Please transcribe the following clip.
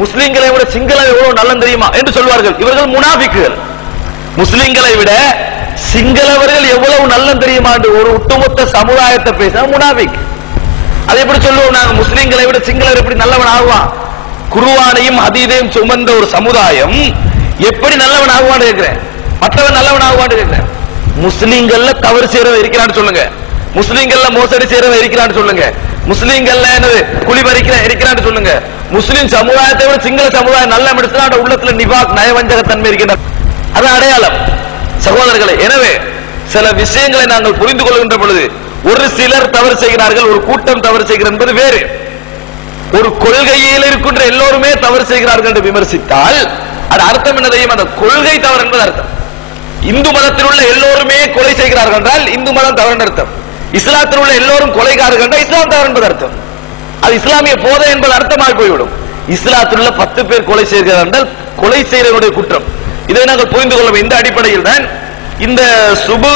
முஸ்லிம்களை விட சிங்களம் எவ்வளவு நல்லம் தெரியுமா என்று சொல்வார்கள். இவர்கள் முனாஃபிக்குகள். முஸ்லிம்களை விட சிங்களவர்கள் எவ்வளவு நல்லம் தெரியுமா என்று ஒரு ஒட்டுமொத்த சமுதாயத்தை பேச முனாஃபிக். அதை எப்படி சொல்லுவோம் நாங்க? முஸ்லிம்களை விட சிங்களவர் எப்படி நல்லவன் ஆகுவான்? குர்ஆனையும் ஹதீஸையும் சுமந்த ஒரு சமுதாயம் எப்படி நல்லவன் ஆகுவான்னு கேட்கிறேன். மற்றவன் நல்லவன் ஆகுவான்னு கேட்கிறேன். முஸ்லிம்கள்ல தவறு செய்யறவன் இருக்கிறான்னு சொல்லுங்க, முஸ்லிம்கள்ல மோசடி செய்யறவன் இருக்கிறான்னு சொல்லுங்க, முஸ்லிம்கள்ல என்னது குளிபறிக்கிற இருக்கிறான்னு சொல்லுங்க. முஸ்லிம் சமுதாயத்தை விட சிங்கள சமுதாயம் நல்ல மனுஷன் உள்ளத்துல நிபாக் நயவஞ்சகத்தன்மை இருக்கின்ற அது அடையாளம் சகோதரர்களே. எனவே சில விஷயங்களை நாங்கள் புரிந்து கொள்கின்ற பொழுது ஒரு சிலர் தவறு செய்கிறார்கள், ஒரு கூட்டம் தவறு செய்கிறது என்பது வேறு. ஒரு கொள்கையில் இருக்கின்ற எல்லோருமே தவறு செய்கிறார்கள் என்று விமர்சித்தால் அது அர்த்தம் என்ன தெரியும்? அந்த கொள்கை தவறு என்பது அர்த்தம். இந்து மதத்தில் உள்ள எல்லோருமே கொலை செய்கிறார்கள் என்றால் இந்து மதம் தவறு அர்த்தம். இஸ்லாத்தில் உள்ள எல்லோரும் கொலைகாரர்கள் என்றால் இஸ்லாம் தவறு என்பது அர்த்தம். அது இஸ்லாமிய போதை என்பது அர்த்தமாக போய்விடும். இஸ்லாத்தில் உள்ள 10 பேர் கொலை செய்கிறார்கள் என்றால் கொலை செய்தவருடைய குற்றம். இதை நாங்கள் புரிந்து கொள்ளும். இந்த அடிப்படையில் தான் இந்த சுபு